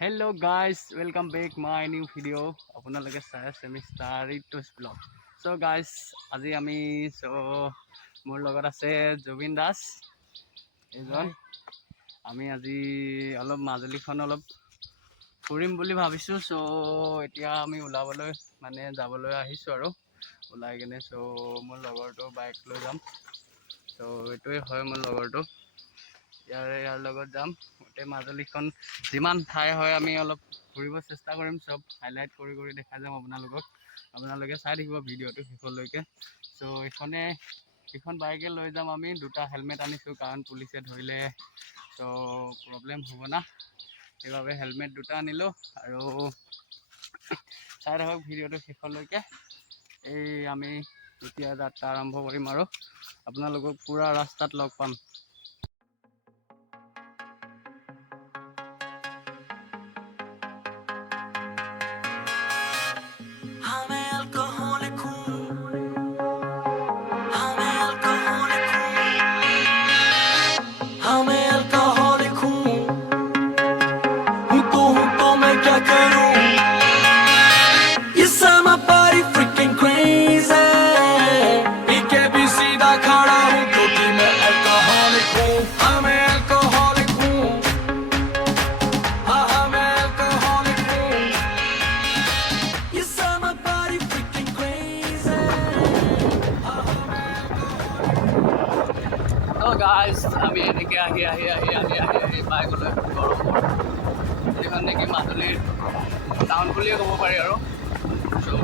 Hello guys, welcome back my new video. আপোনালোকে চাই আছে মিষ্টাৰ ৰিতুছ ব্লগ। So guys, আজি আমি মোৰ লগত আছে জুবিন দাস এজন। আমি আজি অলপ মাজুলীখন অলপ ফুৰিম বুলি ভাবিছোঁ। এতিয়া আমি ওলাবলৈ যাবলৈ আহিছোঁ আৰু ওলাই কিনে মোৰ লগৰটো বাইক লৈ যাম। এইটোৱে হয় মোৰ লগৰটো। ইয়াৰ লগত যাম। গোটেই মাজুলীখন যিমান ঠাই হয় আমি অলপ ঘূৰিব চেষ্টা কৰিম, চব হাইলাইট কৰি দেখা যাম আপোনালোকক। আপোনালোকে চাই থাকিব ভিডিঅ'টো শেষলৈকে। এইখন বাইকে লৈ যাম আমি। দুটা হেলমেট আনিছোঁ কাৰণ পুলিচে ধৰিলে প্ৰব্লেম হ'ব না, সেইবাবে হেলমেট দুটা আনিলোঁ। আৰু চাই থাকক ভিডিঅ'টো শেষলৈকে। আমি এতিয়া যাত্ৰা আৰম্ভ কৰিম আৰু আপোনালোকক পুৰা ৰাস্তাত লগ পাম। গাইজ আমি এনেকৈ আহি বাইকলৈ গৰমত এইখন নেকি মাজুলীৰ টাউন বুলিয়ে ক'ব পাৰি আৰু।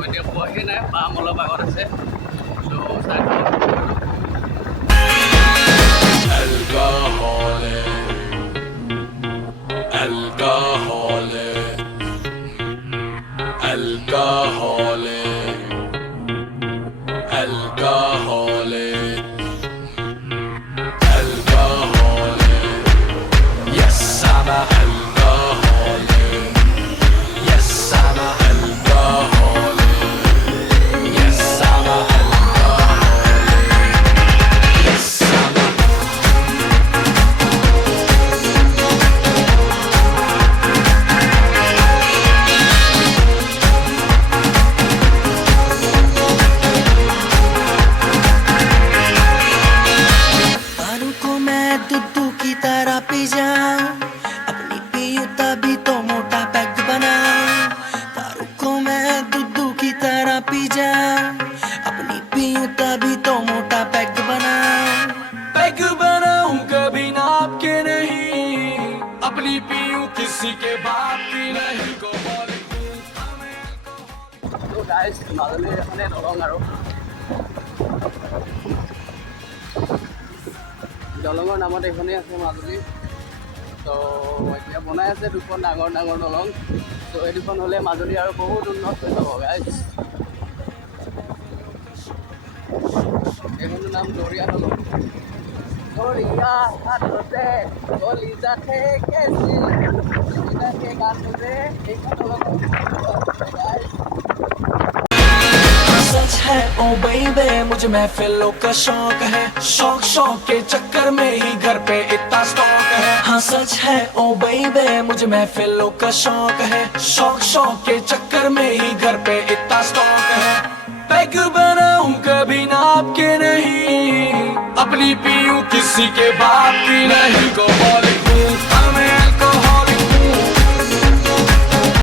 এতিয়া পোৱাহি নাই, পাম অলপ আগত আছে। চাই किसी के बाप की नहीं को गाइस মাজুলী এখনে দলং আৰু দলঙৰ নামত এইখনেই আছে মাজুলী। এতিয়া বনাই আছে দুখন ডাঙৰ দলং। এই দুখন হ'লে মাজুলী আৰু বহুত উন্নত হৈ যাব গাইস। এইখনৰ নাম দৰিয়া দলং। দৰিয়া হাততে কলিজাতে কেছি গান বজে এইখন দলং। सच है ओ बेबे मुझे महफिलों का शौक है, शौक के चक्कर में ही घर पे इतना स्टॉक है। हाँ सच है ओ बेबे मुझे महफिलों का शौक है, शौक के चक्कर में ही घर पे इतना स्टॉक है। पैग बनाऊं कभी नाप के नहीं, अपनी पीऊं किसी के बाप की नहीं को बोले।